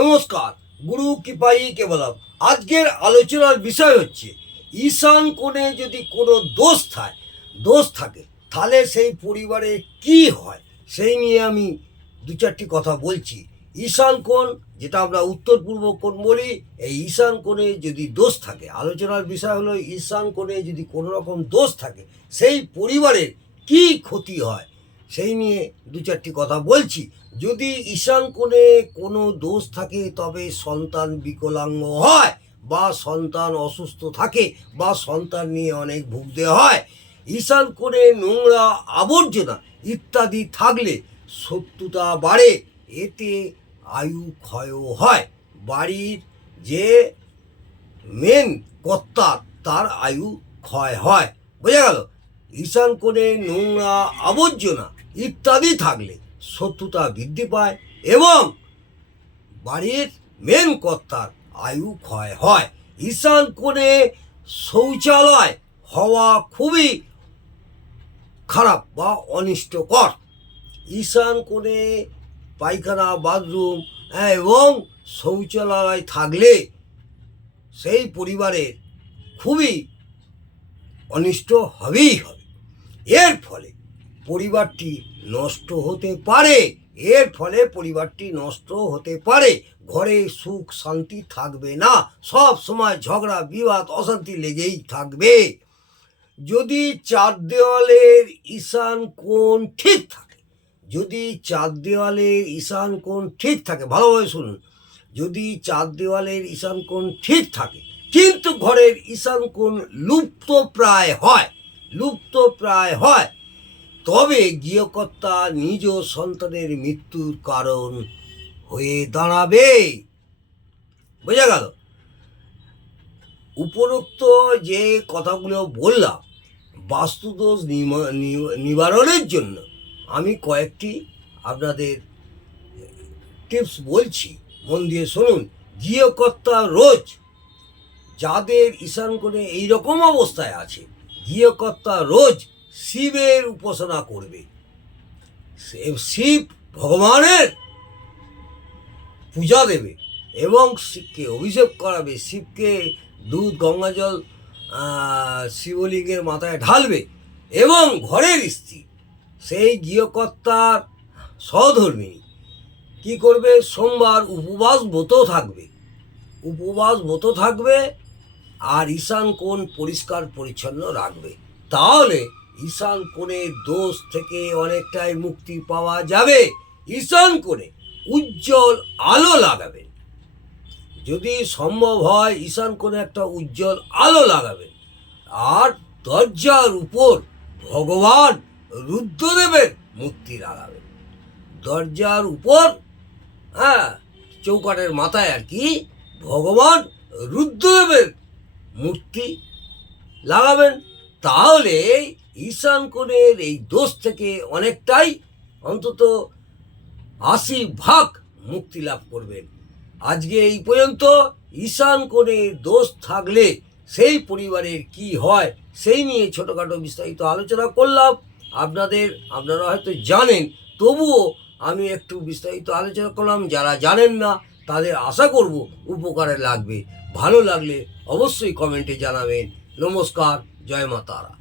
নমস্কার, গুরু কৃপাই কেবলম। আজকের আলোচনার বিষয় হচ্ছে ঈশান কোণে যদি কোনো দোষ থাকে তাহলে সেই পরিবারে কি হয় সেই নিয়ে আমি দু চারটি কথা বলছি। ঈশান কোণ, যেটা আমরা উত্তর পূর্ব কোণ বলি, এই ঈশান কোণে যদি দোষ থাকে, আলোচনার বিষয় হলো ঈশান কোণে যদি কোনো রকম দোষ থাকে সেই পরিবারের কি ক্ষতি হয় সেই নিয়ে দু চারটি কথা বলছি। যদি ঈশান কোণে কোনো দোষ থাকে তবে সন্তান বিকলাঙ্গ হয়, বা সন্তান অসুস্থ থাকে, বা সন্তান নিয়ে অনেক ভুগতে হয়। ঈশান কোণে নোংরা আবর্জনা ইত্যাদি থাকলে শত্রুতা বাড়ে, এতে আয়ু ক্ষয়ও হয়। বাড়ির যে মেন কর্তা তার আয়ু ক্ষয় হয়। বোঝা গেল? ঈশান কোণে নোংরা আবর্জনা ইত্যাদি থাকলে শত্রুতা বৃদ্ধি পায় এবং বাড়ির মেন কর্তার আয়ু ক্ষয় হয়। ঈশান কোণে শৌচালয় হওয়া খুবই খারাপ বা অনিষ্টকর। ঈশান কোণে পায়খানা, বাথরুম এবং শৌচালয় থাকলে সেই পরিবারের খুবই অনিষ্ট হবেই হবে। এর ফলে পরিবারটি নষ্ট হতে পারে। ঘরে সুখ শান্তি থাকবে না, সব সময় ঝগড়া বিবাদ অশান্তি লেগেই থাকবে। যদি চার দেওয়ালের ঈশান কোণ ঠিক থাকে, ভালোভাবে শুনুন, যদি চার দেওয়ালের ঈশান কোণ ঠিক থাকে কিন্তু ঘরের ঈশান কোণ লুপ্ত প্রায় হয় তবে গৃহকর্তা নিজ সন্তানের মৃত্যুর কারণ হয়ে দাঁড়াবে। বোঝা গেল? উপরোক্ত যে কথাগুলো বললাম বাস্তুদোষ নিবারণের জন্য আমি কয়েকটি আপনাদের টিপস বলছি, মন দিয়ে শুনুন। গৃহকর্তা রোজ, যাদের ঈশান কোণে এইরকম অবস্থায় আছে, গৃহকর্তা রোজ শিবের উপাসনা করবে, শিব ভগবানের পূজা দেবে এবং শিবকে অভিষেক করাবে, শিবকে দুধ গঙ্গাজল শিবলিঙ্গের মাথায় ঢালবে এবং ঘরের স্ত্রী সেই গৃহকর্তার সহধর্মিণী কি করবে, সোমবার উপবাস ব্রত থাকবে আর ঈশান কোণ পরিষ্কার পরিচ্ছন্ন রাখবে। তাহলে ঈশান কোণের দোষ থেকে অনেকটাই মুক্তি পাওয়া যাবে। ঈশান কোণে উজ্জ্বল আলো লাগাবেন, যদি সম্ভব হয় ঈশান কোণে একটা উজ্জ্বল আলো লাগাবেন। আর দরজার উপর ভগবান রুদ্রদেবের মূর্তি লাগাবেন। দরজার উপর চৌকাঠের মাথায় আর কি ভগবান রুদ্রদেবের মূর্তি লাগাবেন। তাহলে ঈশান কোণের এই দোষ থেকে অনেকটাই, অন্তত 80% মুক্তি লাভ করবেন। আজকে এই পর্যন্ত। ঈশান কোণে দোষ থাকলে সেই পরিবারের কি হয় সেই নিয়ে ছোটোখাটো বিস্তারিত আলোচনা করলাম। আপনারা হয়তো জানেন, তবুও আমি একটু বিস্তারিত আলোচনা করলাম। যারা জানেন না তাদের আশা করব উপকারে লাগবে। ভালো লাগলে অবশ্যই কমেন্টে জানাবেন। নমস্কার, জয় মা তারা।